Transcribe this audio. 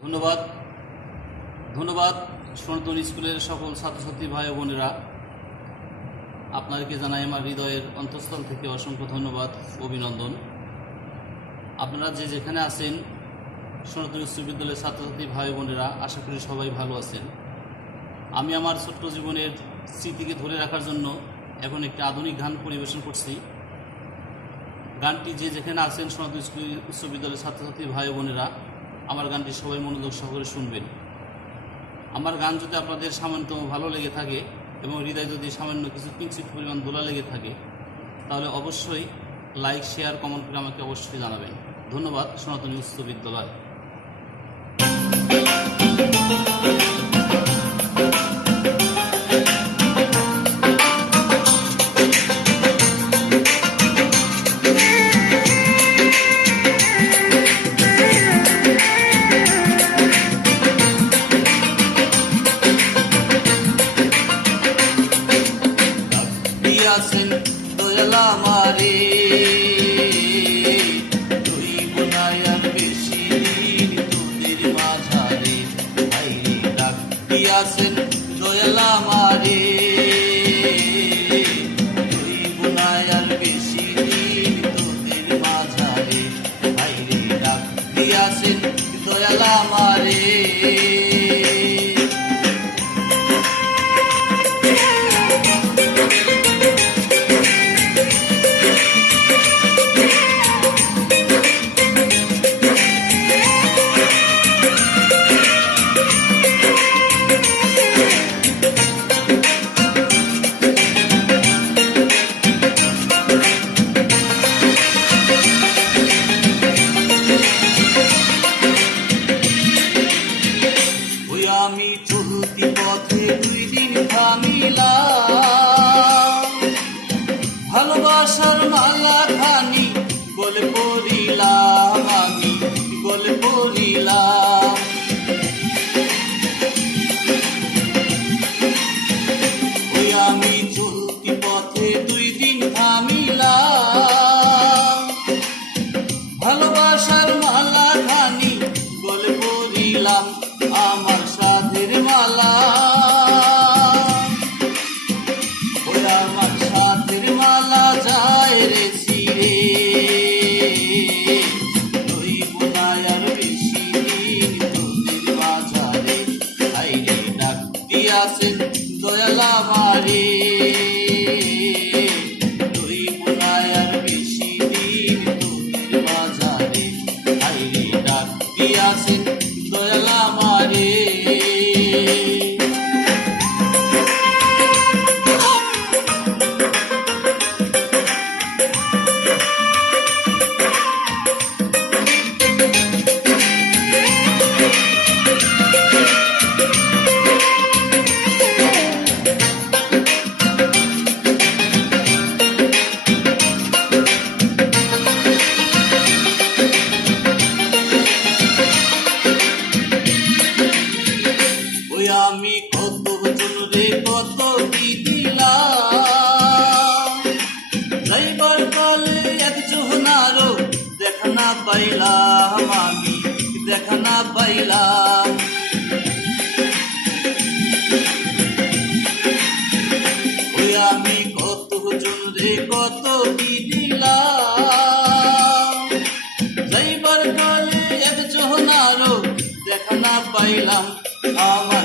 ধন্যবাদ ধন্যবাদ সনাতন স্কুলের সকল ছাত্রছাত্রী ভাই বোনেরা, আপনাদেরকে জানাই আমার হৃদয়ের অন্তঃস্থল থেকে অসংখ্য ধন্যবাদ, অভিনন্দন। আপনারা যে যেখানে আছেন, সনাতন উচ্চ বিদ্যালয়ের ছাত্রছাত্রী ভাই বোনেরা, আশা করি সবাই ভালো আছেন। আমি আমার ছোট্ট জীবনের স্মৃতিকে ধরে রাখার জন্য এখন একটি আধুনিক গান পরিবেশন করছি। গানটি যে যেখানে আছেন সনাতন উচ্চ বিদ্যালয়ের ছাত্রছাত্রী ভাই বোনেরা, আমার গানটি সবাই মনোযোগ সহকারে শুনবেন। আমার গান যদি আপনাদের সামান্য ভালো লেগে থাকে এবং হৃদয় যদি সামান্য কিছু কিঞ্চিত পরিমাণ দোলা লেগে থাকে, তাহলে অবশ্যই লাইক, শেয়ার, কমেন্ট করে আমাকে অবশ্যই জানাবেন। ধন্যবাদ। সনাতন উচ্চ বিদ্যালয়। আছেন দয়ালা মারে, তুই বোনায়ার বেশি তোদের মাঝারে, ভাইরে ডাক দিয়াছেন দয়ালা মারে, তুই বোনায়ার বেশি তোদের মাঝারে, ভাইরে ডাক দিয়াছেন দয়ালা মারে। আমি চলতি পথে দুই দিন থামিলাম, ভালোবাসার মালা খানি গলে পড়িলাম, আমি গলে পড়িলাম। ওই আমি চলতি পথে দুই দিন থামিলাম, ভালোবাসার মালা খানি গলে পড়িলাম, আমার সাধের মালা, ওই আমার সাধের মালা যায় রে ছিঁড়ে, তুই বোনায়ার বেশি দিন তোদের মাঝারে, আইরে ডাক দিয়াছেন দয়ালা মারে, তুই বোনায়ার বেশি দিন তোদের মাঝারে, আইরে ডাক দিয়াছেন দয়ালা মারে। আমি কত জনরে কত কি দিলাম, যাইবার কালে একজনারও দেখা না পাইলাম, আমি দেখা না পাইলাম। ওই আমি কত জনরে কত কি দিলাম, যাইবার কালে একজনারও দেখা না পাইলাম, আমার